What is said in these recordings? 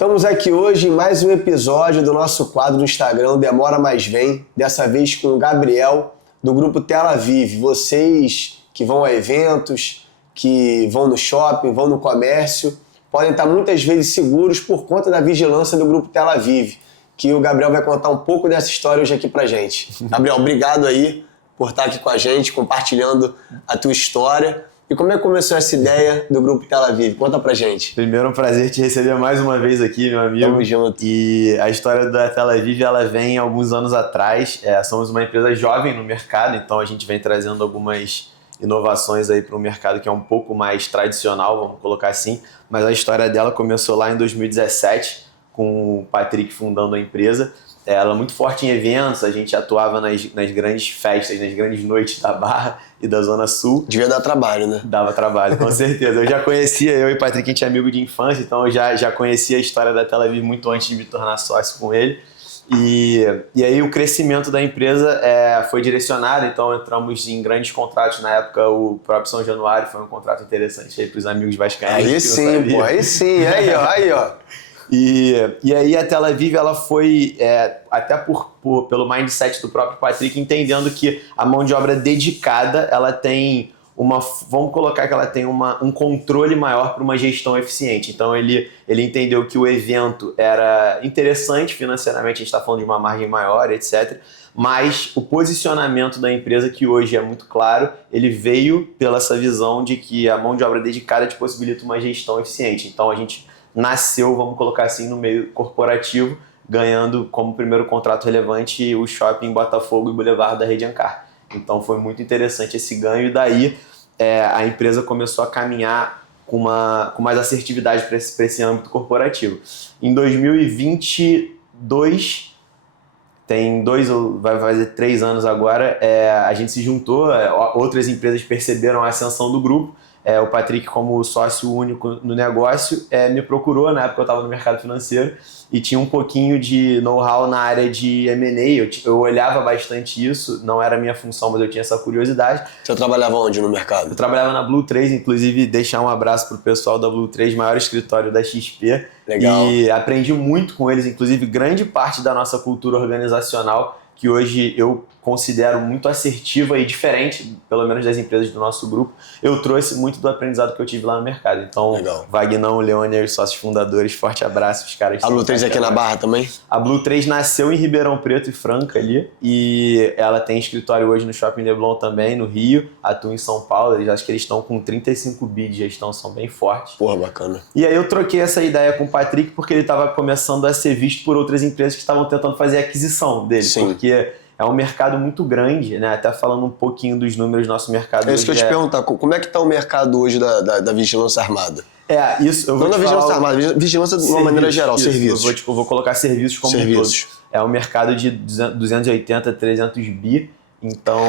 Estamos aqui hoje em mais um episódio do nosso quadro no Instagram, Demora Mais Vem, dessa vez com o Gabriel, do grupo Tel Aviv. Vocês que vão a eventos, que vão no shopping, vão no comércio, podem estar muitas vezes seguros por conta da vigilância do grupo Tel Aviv, que o Gabriel vai contar um pouco dessa história hoje aqui pra gente. Gabriel, obrigado aí por estar aqui com a gente, compartilhando a tua história. E como é que começou essa ideia do grupo Tel Aviv? Conta pra gente. Primeiro, é um prazer te receber mais uma vez aqui, meu amigo. Tamo junto. E a história da Tel Aviv, ela vem alguns anos atrás. Somos uma empresa jovem no mercado, então a gente vem trazendo algumas inovações aí para um mercado que é um pouco mais tradicional, vamos colocar assim. Mas a história dela começou lá em 2017, com o Patrick fundando a empresa. Ela é muito forte em eventos, a gente atuava nas grandes festas, nas grandes noites da Barra e da Zona Sul. Devia dar trabalho, né? Dava trabalho, com certeza. Eu e o Patrick, a gente é amigo de infância, então eu já conhecia a história da Tel Aviv muito antes de me tornar sócio com ele. E aí o crescimento da empresa foi direcionado, então entramos em grandes contratos. Na época, o próprio São Januário foi um contrato interessante aí para os amigos vascaínos. Aí sim, pô, aí sim, aí ó. E aí a Tel Aviv, ela foi, até pelo mindset do próprio Patrick, entendendo que a mão de obra dedicada, ela tem vamos colocar que ela tem um controle maior para uma gestão eficiente. Então ele entendeu que o evento era interessante financeiramente, a gente está falando de uma margem maior, etc. Mas o posicionamento da empresa, que hoje é muito claro, ele veio pela essa visão de que a mão de obra dedicada te possibilita uma gestão eficiente. Então a gente nasceu, vamos colocar assim, no meio corporativo, ganhando como primeiro contrato relevante o shopping Botafogo e Boulevard da Rede Ancar. Então foi muito interessante esse ganho e daí a empresa começou a caminhar com mais assertividade para esse âmbito corporativo. Em 2022, vai fazer 3 anos agora, a gente se juntou, outras empresas perceberam a ascensão do grupo. O Patrick, como sócio único no negócio, me procurou. Na época eu estava no mercado financeiro e tinha um pouquinho de know-how na área de M&A. Eu olhava bastante isso, não era a minha função, mas eu tinha essa curiosidade. Você trabalhava onde no mercado? Eu trabalhava na Blue 3, inclusive deixar um abraço pro pessoal da Blue 3, maior escritório da XP. Legal. E aprendi muito com eles, inclusive grande parte da nossa cultura organizacional, que hoje eu considero muito assertiva e diferente, pelo menos das empresas do nosso grupo, eu trouxe muito do aprendizado que eu tive lá no mercado. Então, legal. Vagnão, Leoner, sócios fundadores, forte abraço, os caras. A Blue 3 aqui na Barra também? A Blue 3 nasceu em Ribeirão Preto e Franca ali, e ela tem escritório hoje no Shopping Leblon também, no Rio, atua em São Paulo. Acho que eles estão com 35 bi de gestão, são bem fortes. Porra, bacana. E aí eu troquei essa ideia com o Patrick porque ele estava começando a ser visto por outras empresas que estavam tentando fazer a aquisição dele. Sim. Porque é um mercado muito grande, né? Até falando um pouquinho dos números do nosso mercado. É isso que eu ia te perguntar. Como é que está o mercado hoje da vigilância armada? Isso eu vou não te da vigilância falar... armada, vigilância de uma maneira geral, isso, serviços. Eu vou colocar serviços como serviços. Um todo. É um mercado de 280, 300 bi. Então,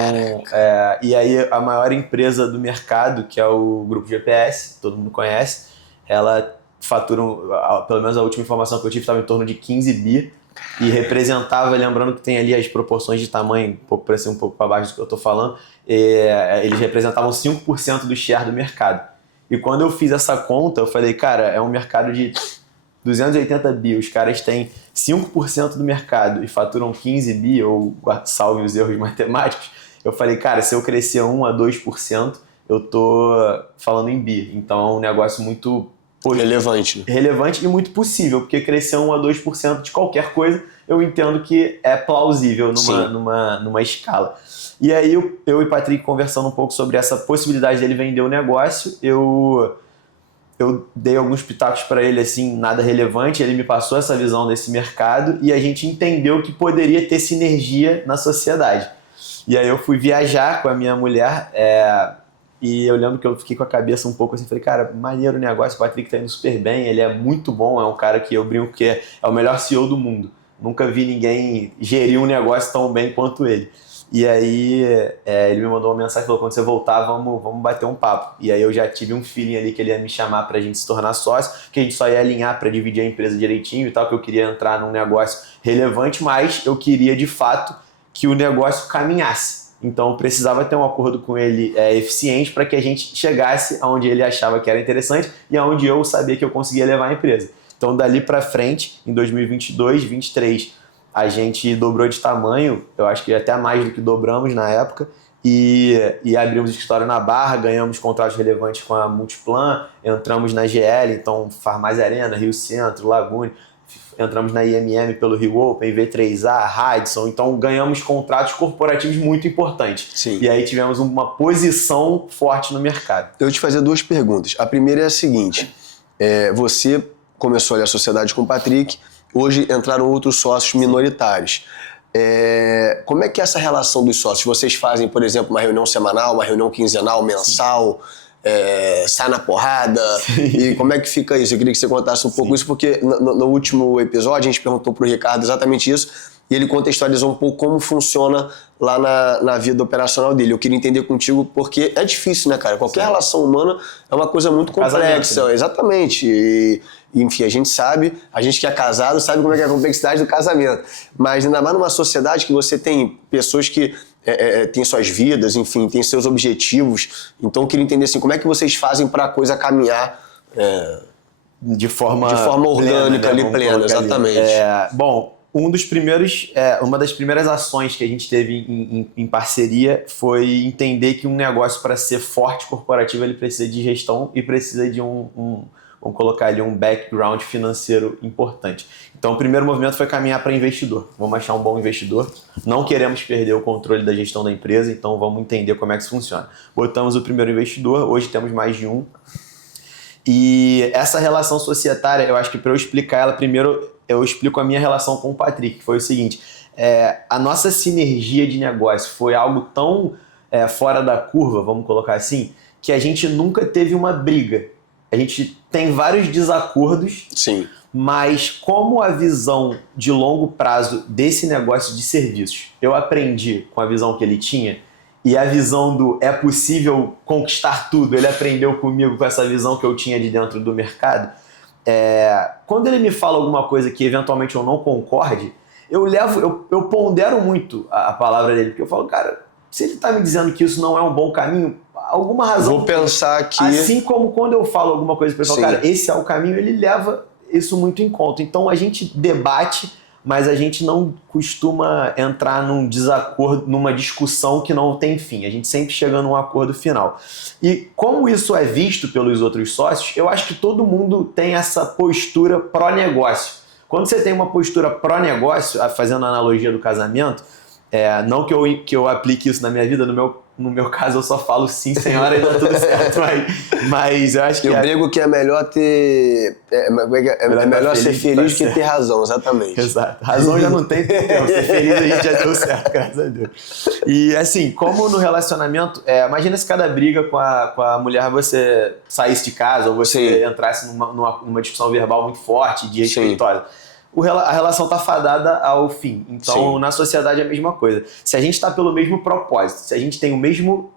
e aí a maior empresa do mercado, que é o Grupo GPS, todo mundo conhece, ela fatura, pelo menos a última informação que eu tive, estava em torno de 15 bi. E representava, lembrando que tem ali as proporções de tamanho, um pouco para baixo do que eu estou falando, eles representavam 5% do share do mercado. E quando eu fiz essa conta, eu falei, cara, é um mercado de 280 bi, os caras têm 5% do mercado e faturam 15 bi, ou salve os erros matemáticos. Eu falei, cara, se eu crescer 1 a 2%, eu tô falando em bi. Então é um negócio muito... relevante. Relevante e muito possível, porque crescer 1 a 2% de qualquer coisa, eu entendo que é plausível numa escala. E aí eu e o Patrick conversando um pouco sobre essa possibilidade dele vender o negócio, eu dei alguns pitacos para ele, assim, nada relevante, ele me passou essa visão desse mercado e a gente entendeu que poderia ter sinergia na sociedade. E aí eu fui viajar com a minha mulher, e eu lembro que eu fiquei com a cabeça um pouco assim, falei, cara, maneiro o negócio, o Patrick tá indo super bem, ele é muito bom, é um cara que eu brinco que é o melhor CEO do mundo. Nunca vi ninguém gerir um negócio tão bem quanto ele. E aí ele me mandou uma mensagem, falou, quando você voltar, vamos bater um papo. E aí eu já tive um feeling ali que ele ia me chamar pra gente se tornar sócio, que a gente só ia alinhar pra dividir a empresa direitinho e tal, que eu queria entrar num negócio relevante, mas eu queria de fato que o negócio caminhasse. Então precisava ter um acordo com ele eficiente para que a gente chegasse aonde ele achava que era interessante e aonde eu sabia que eu conseguia levar a empresa. Então, dali para frente, em 2022, 2023, a gente dobrou de tamanho, eu acho que até mais do que dobramos na época, e abrimos escritório na Barra, ganhamos contratos relevantes com a Multiplan, entramos na GL, então Farmácia Arena, Rio Centro, Lagune, entramos na IMM pelo Rio Open, V3A, Radisson, então ganhamos contratos corporativos muito importantes. Sim. E aí tivemos uma posição forte no mercado. Eu vou te fazer 2 perguntas. A primeira é a seguinte, você começou ali a sociedade com o Patrick, hoje entraram outros sócios minoritários. Como é que é essa relação dos sócios? Vocês fazem, por exemplo, uma reunião semanal, uma reunião quinzenal, mensal, sai na porrada? Sim. E como é que fica isso? Eu queria que você contasse um pouco isso, porque no último episódio a gente perguntou pro Ricardo exatamente isso, e ele contextualizou um pouco como funciona lá na vida operacional dele. Eu queria entender contigo, porque é difícil, né, cara? Qualquer relação humana é uma coisa muito complexa. Né? Exatamente. E, enfim, a gente sabe, a gente que é casado sabe como é que é a complexidade do casamento. Mas ainda mais numa sociedade que você tem pessoas que têm suas vidas, enfim, têm seus objetivos. Então eu queria entender assim, como é que vocês fazem para a coisa caminhar de forma orgânica, plena, exatamente. Bom, uma das primeiras ações que a gente teve em parceria foi entender que um negócio, para ser forte corporativo, ele precisa de gestão e precisa de vamos colocar ali um background financeiro importante. Então o primeiro movimento foi caminhar para investidor. Vamos achar um bom investidor. Não queremos perder o controle da gestão da empresa, então vamos entender como é que isso funciona. Botamos o primeiro investidor, hoje temos mais de um. E essa relação societária, eu acho que para eu explicar ela, primeiro eu explico a minha relação com o Patrick, que foi o seguinte, a nossa sinergia de negócio foi algo tão fora da curva, vamos colocar assim, que a gente nunca teve uma briga. A gente tem vários desacordos, sim, mas como a visão de longo prazo desse negócio de serviços, eu aprendi com a visão que ele tinha, e a visão do é possível conquistar tudo, ele aprendeu comigo com essa visão que eu tinha de dentro do mercado. Quando ele me fala alguma coisa que eventualmente eu não concorde, eu pondero muito a palavra dele, porque eu falo, cara, se ele está me dizendo que isso não é um bom caminho, alguma razão. Vou pensar aqui. Assim como quando eu falo alguma coisa para ele, falo, cara, esse é o caminho, ele leva isso muito em conta. Então a gente debate, mas a gente não costuma entrar num desacordo, numa discussão que não tem fim. A gente sempre chega num acordo final. E como isso é visto pelos outros sócios, eu acho que todo mundo tem essa postura pró-negócio. Quando você tem uma postura pró-negócio, fazendo a analogia do casamento, não que eu aplique isso na minha vida, no meu caso eu só falo sim, senhora, e dá tudo certo, mas eu acho que... Eu brigo que é melhor ter... É melhor ser feliz que ter razão, exatamente. Exato. Razão já não tem tempo, ser feliz a gente já deu certo, graças a Deus. E assim, como no relacionamento, imagina se cada briga com a mulher você saísse de casa, ou você entrasse numa discussão verbal muito forte, de respeitosa. A relação está fadada ao fim. Então, na sociedade é a mesma coisa. Se a gente está pelo mesmo propósito, se a gente tem o mesmo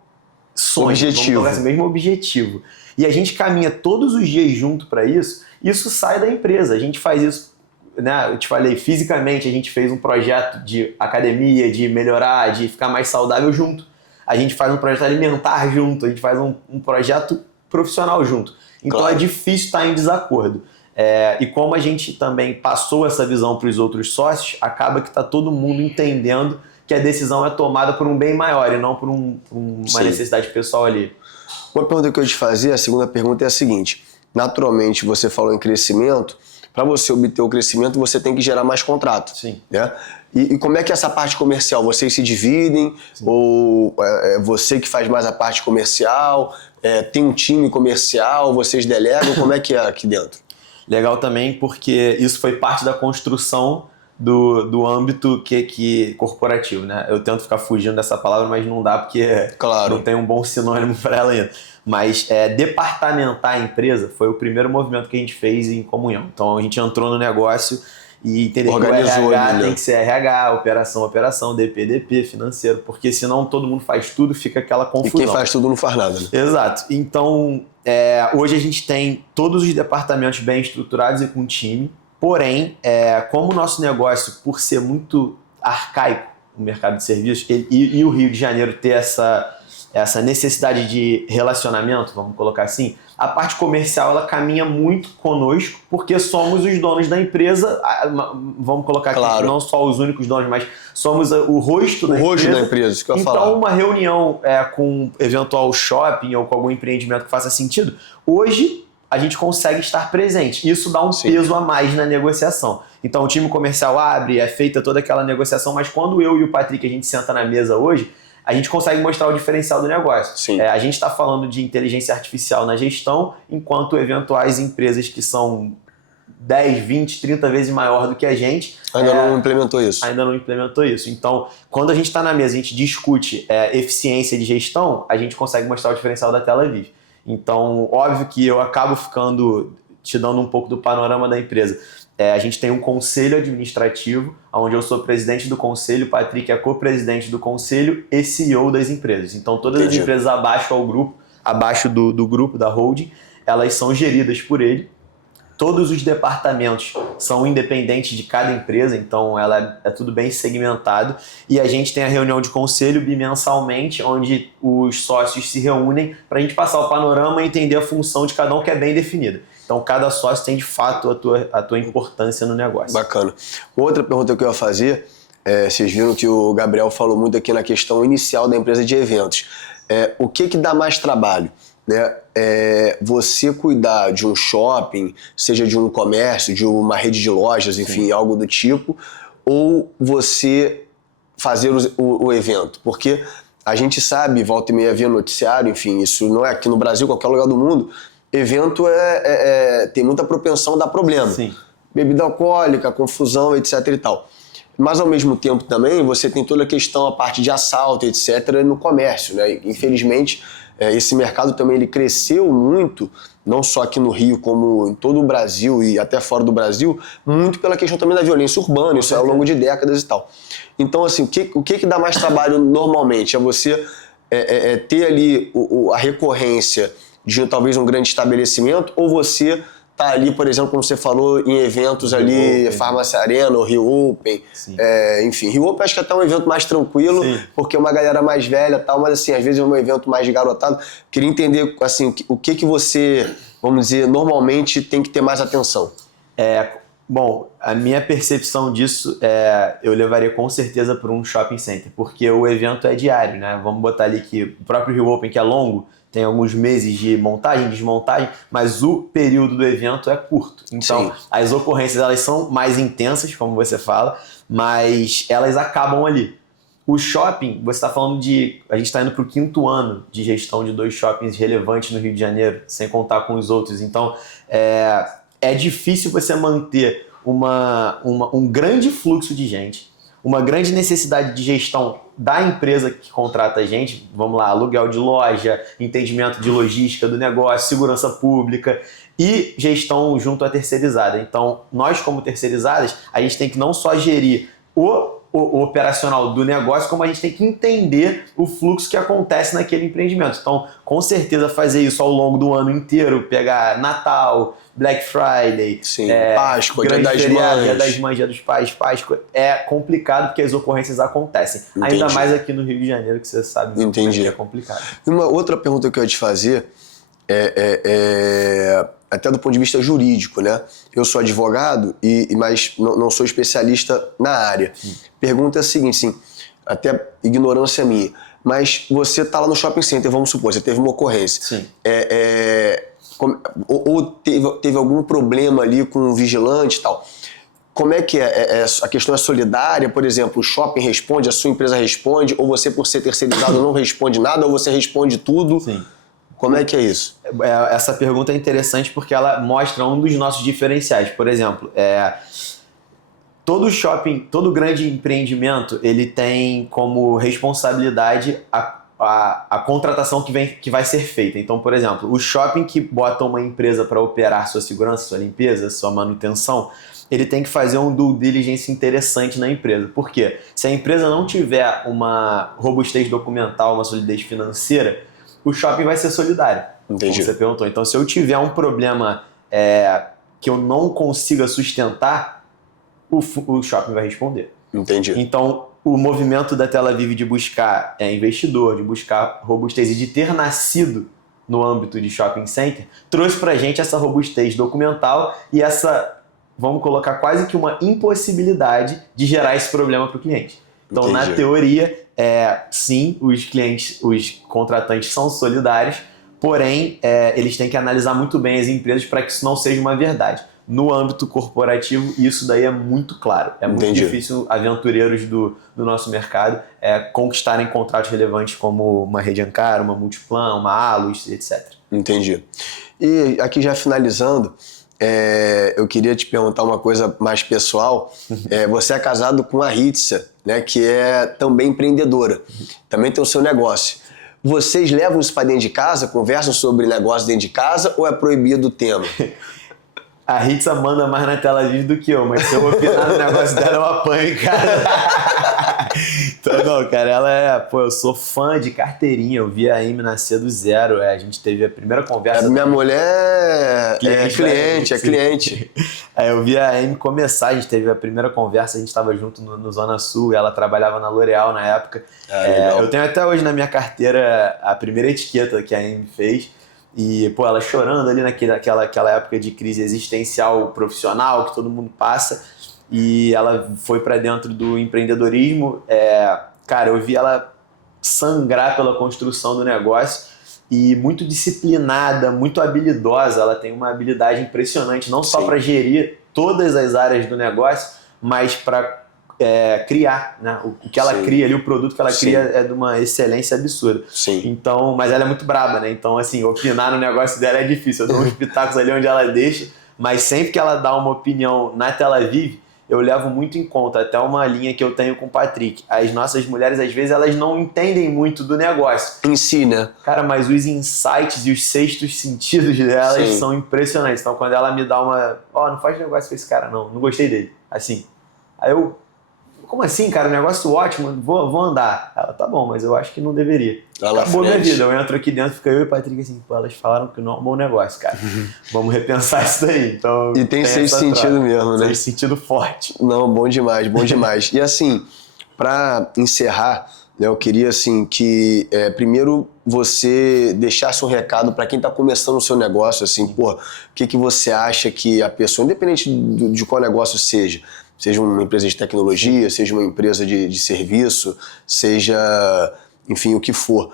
sonho, o mesmo objetivo, e a gente caminha todos os dias junto para isso, isso sai da empresa. A gente faz isso, né? Eu te falei, fisicamente, a gente fez um projeto de academia, de melhorar, de ficar mais saudável junto. A gente faz um projeto alimentar junto, a gente faz um projeto profissional junto. Então é difícil estar em desacordo. E como a gente também passou essa visão para os outros sócios, acaba que está todo mundo entendendo que a decisão é tomada por um bem maior e não por uma necessidade pessoal ali. Uma pergunta que eu te fazia, a segunda pergunta é a seguinte: naturalmente você falou em crescimento, para você obter o crescimento você tem que gerar mais contrato. Sim. Né? E como é que é essa parte comercial? Vocês se dividem? Sim. Ou é você que faz mais a parte comercial? Tem um time comercial? Vocês delegam? Como é que é aqui dentro? Legal também porque isso foi parte da construção do âmbito corporativo, né? Eu tento ficar fugindo dessa palavra, mas não dá porque não tem um bom sinônimo para ela ainda. Mas departamentar a empresa foi o primeiro movimento que a gente fez em comunhão. Então a gente entrou no negócio e entendeu que o RH tem que ser RH, operação, DP, financeiro, porque senão todo mundo faz tudo, fica aquela confusão. E quem faz tudo não faz nada, né? Exato. Então, hoje a gente tem todos os departamentos bem estruturados e com time, porém, como o nosso negócio, por ser muito arcaico no mercado de serviços, e o Rio de Janeiro ter essa necessidade de relacionamento, vamos colocar assim, A parte comercial, ela caminha muito conosco, porque somos os donos da empresa, vamos colocar aqui, não só os únicos donos, mas somos o rosto da empresa. O rosto da empresa, isso que eu ia falar. Então, uma reunião com eventual shopping ou com algum empreendimento que faça sentido, hoje a gente consegue estar presente. Isso dá um peso a mais na negociação. Então, o time comercial abre, é feita toda aquela negociação, mas quando eu e o Patrick, a gente senta na mesa hoje, a gente consegue mostrar o diferencial do negócio. A gente está falando de inteligência artificial na gestão, enquanto eventuais empresas que são 10, 20, 30 vezes maior do que a gente... Ainda não implementou isso. Ainda não implementou isso. Então, quando a gente está na mesa, a gente discute eficiência de gestão, a gente consegue mostrar o diferencial da TelaVive. Então, óbvio que eu acabo te dando um pouco do panorama da empresa. A gente tem um conselho administrativo, onde eu sou presidente do conselho, o Patrick é co-presidente do conselho e CEO das empresas. Então, todas as empresas abaixo do grupo, da holding, elas são geridas por ele. Todos os departamentos são independentes de cada empresa, então ela é tudo bem segmentado. E a gente tem a reunião de conselho bimensalmente, onde os sócios se reúnem para a gente passar o panorama e entender a função de cada um, que é bem definida. Então, cada sócio tem, de fato, a tua importância no negócio. Bacana. Outra pergunta que eu ia fazer, vocês viram que o Gabriel falou muito aqui na questão inicial da empresa de eventos. O que dá mais trabalho? Né? Você cuidar de um shopping, seja de um comércio, de uma rede de lojas, enfim, algo do tipo, ou você fazer o evento? Porque a gente sabe, volta e meia via noticiário, enfim, isso não é aqui no Brasil, qualquer lugar do mundo, evento tem muita propensão a dar problema. Sim. Bebida alcoólica, confusão, etc e tal. Mas, ao mesmo tempo, também, você tem toda a questão, a parte de assalto, etc., no comércio, né? Infelizmente, esse mercado também ele cresceu muito, não só aqui no Rio, como em todo o Brasil e até fora do Brasil, muito pela questão também da violência urbana, isso ao longo de décadas e tal. Então, assim, o que dá mais trabalho normalmente? É você ter ali a recorrência de talvez um grande estabelecimento, ou você tá ali, por exemplo, como você falou, em eventos ali, Farmácia Arena, ou Rio Open, enfim, Rio Open acho que é até um evento mais tranquilo, porque é uma galera mais velha e tal, mas assim, às vezes é um evento mais garotado. Queria entender, assim, o que você, vamos dizer, normalmente tem que ter mais atenção. Bom, a minha percepção disso eu levaria com certeza para um shopping center, porque o evento é diário, né? Vamos botar ali que o próprio Rio Open, que é longo, tem alguns meses de montagem, desmontagem, mas o período do evento é curto. Então, as ocorrências elas são mais intensas, como você fala, mas elas acabam ali. O shopping, você está falando a gente está indo para o 5º ano de gestão de 2 shoppings relevantes no Rio de Janeiro, sem contar com os outros. Então, é difícil você manter um grande fluxo de gente, uma grande necessidade de gestão da empresa que contrata a gente, vamos lá, aluguel de loja, entendimento de logística do negócio, segurança pública e gestão junto à terceirizada. Então, nós como terceirizadas, a gente tem que não só gerir o operacional do negócio, como a gente tem que entender o fluxo que acontece naquele empreendimento. Então, com certeza, fazer isso ao longo do ano inteiro, pegar Natal, Black Friday, Páscoa, Dia das Mães. Dia das Mães, Dia dos Pais, Páscoa, é complicado porque as ocorrências acontecem. Entendi. Ainda mais aqui no Rio de Janeiro, que você sabe que é complicado. E uma outra pergunta que eu ia te fazer até do ponto de vista jurídico, né? Eu sou advogado, mas não sou especialista na área. Pergunta é a seguinte, sim, até ignorância minha, mas você está lá no shopping center, vamos supor, você teve uma ocorrência. Sim. Ou teve algum problema ali com o vigilante e tal. Como é que a questão é solidária? Por exemplo, o shopping responde, a sua empresa responde, ou você, por ser terceirizado, não responde nada, ou você responde tudo? Sim. Como é que é isso? Essa pergunta é interessante porque ela mostra um dos nossos diferenciais. Por exemplo, todo shopping, todo grande empreendimento, ele tem como responsabilidade a contratação que vai ser feita. Então, por exemplo, o shopping que bota uma empresa para operar sua segurança, sua limpeza, sua manutenção, ele tem que fazer um due diligence interessante na empresa. Por quê? Se a empresa não tiver uma robustez documental, uma solidez financeira, o shopping vai ser solidário. Entendi. Como você perguntou. Então, se eu tiver um problema que eu não consiga sustentar, o shopping vai responder. Entendi. Então, o movimento da TelaVive de buscar investidor, de buscar robustez e de ter nascido no âmbito de shopping center, trouxe pra gente essa robustez documental e essa, vamos colocar, quase que uma impossibilidade de gerar esse problema para o cliente. Então, Entendi. na teoria, sim, os clientes, os contratantes são solidários, porém, eles têm que analisar muito bem as empresas para que isso não seja uma verdade. No âmbito corporativo, isso daí é muito claro. É muito difícil aventureiros do nosso mercado conquistarem contratos relevantes como uma Rede Ancar, uma Multiplan, uma Alus, etc. Entendi. E aqui já finalizando, eu queria te perguntar uma coisa mais pessoal. Você é casado com a Ritza, né, que é também empreendedora. Também tem o seu negócio. Vocês levam isso para dentro de casa, conversam sobre negócio dentro de casa ou é proibido o tema? A Ritza manda mais na tela viva do que eu, mas se eu opinar no negócio dela, eu apanho, cara. Então, não, cara, eu sou fã de carteirinha, eu vi a Amy nascer do zero, a gente teve a primeira conversa... Minha mulher é cliente. Eu vi a Amy começar, a gente teve a primeira conversa, a gente estava junto no Zona Sul, ela trabalhava na L'Oréal na época. Eu tenho até hoje na minha carteira a primeira etiqueta que a Amy fez. E, pô, ela chorando ali naquela época de crise existencial profissional que todo mundo passa, e ela foi para dentro do empreendedorismo. Cara, eu vi ela sangrar pela construção do negócio e muito disciplinada, muito habilidosa. Ela tem uma habilidade impressionante, não só para gerir todas as áreas do negócio, mas para criar, né? O que ela cria ali, o produto que ela cria é de uma excelência absurda. Então, mas ela é muito braba, né? Então, assim, opinar no negócio dela é difícil. Eu dou uns pitacos ali onde ela deixa, mas sempre que ela dá uma opinião na Tela Vive, eu levo muito em conta, até uma linha que eu tenho com o Patrick. As nossas mulheres, às vezes, elas não entendem muito do negócio. Em si, né? Cara, mas os insights e os sextos sentidos delas são impressionantes. Então, quando ela me dá uma... não faz negócio com esse cara, não gostei dele. Assim, aí eu... Como assim, cara? Um negócio ótimo, vou andar. Ela, tá bom, mas eu acho que não deveria. Acabou minha vida. Eu entro aqui dentro, fica eu e o Patrick assim, pô, elas falaram que não é um bom negócio, cara. Vamos repensar isso daí. Então, e tem sexto sentido mesmo, né? Sexto sentido forte. Não, bom demais, bom demais. E assim, pra encerrar, né, eu queria assim que primeiro você deixasse um recado para quem tá começando o seu negócio, assim, pô, o que você acha que a pessoa, independente de qual negócio seja uma empresa de tecnologia, seja uma empresa de serviço, seja, enfim, o que for.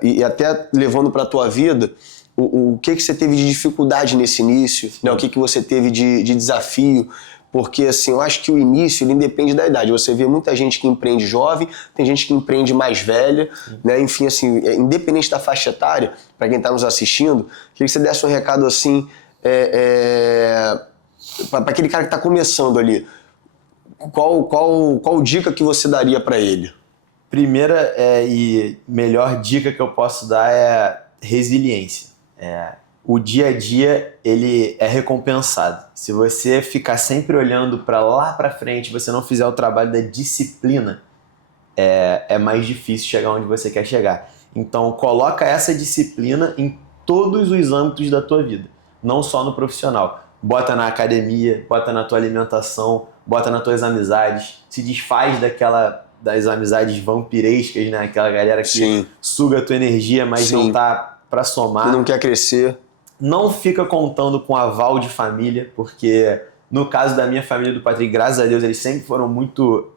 E até levando para a tua vida, o que você teve de dificuldade nesse início, né? O que você teve de desafio, porque assim, eu acho que o início ele independe da idade. Você vê muita gente que empreende jovem, tem gente que empreende mais velha, né? Enfim, assim, independente da faixa etária, para quem está nos assistindo, queria que você desse um recado assim... para aquele cara que está começando ali, qual dica que você daria para ele? Primeira e melhor dica que eu posso dar é resiliência. O dia a dia ele é recompensado. Se você ficar sempre olhando para lá para frente, você não fizer o trabalho da disciplina, é mais difícil chegar onde você quer chegar. Então coloca essa disciplina em todos os âmbitos da tua vida, não só no profissional. Bota na academia, bota na tua alimentação, bota nas tuas amizades, se desfaz das amizades vampirescas, né? Aquela galera que suga a tua energia, mas não tá pra somar. Que não quer crescer. Não fica contando com aval de família, porque no caso da minha família do Patrick, graças a Deus, eles sempre foram muito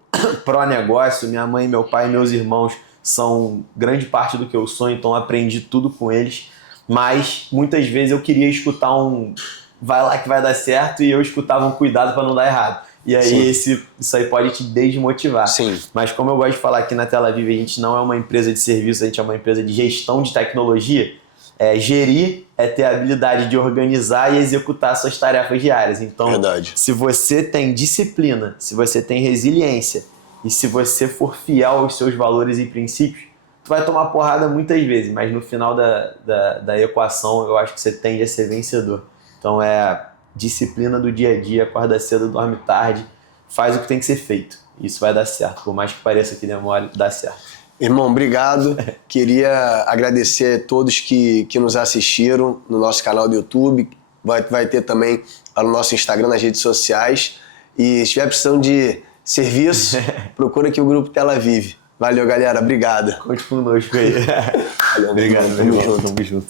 pró-negócio. Minha mãe, meu pai e meus irmãos são grande parte do que eu sou, então aprendi tudo com eles. Mas muitas vezes eu queria escutar vai lá que vai dar certo, e eu escutava um cuidado para não dar errado. E aí isso aí pode te desmotivar. Mas como eu gosto de falar aqui na Tela Vive, a gente não é uma empresa de serviço, a gente é uma empresa de gestão de tecnologia. Gerir é ter a habilidade de organizar e executar suas tarefas diárias. Então, se você tem disciplina, se você tem resiliência e se você for fiel aos seus valores e princípios, tu vai tomar porrada muitas vezes, mas no final da equação eu acho que você tende a ser vencedor. Então disciplina do dia a dia, acorda cedo, dorme tarde, faz o que tem que ser feito. Isso vai dar certo, por mais que pareça que demore, dá certo. Irmão, obrigado. Queria agradecer a todos que nos assistiram no nosso canal do YouTube. Vai ter também lá no nosso Instagram, nas redes sociais. E se estiver precisando de serviço, procura aqui o Grupo Tela Vive. Valeu, galera. Obrigado. Conte conosco aí. Valeu, Obrigado, tamo meu irmão. junto. Tamo junto.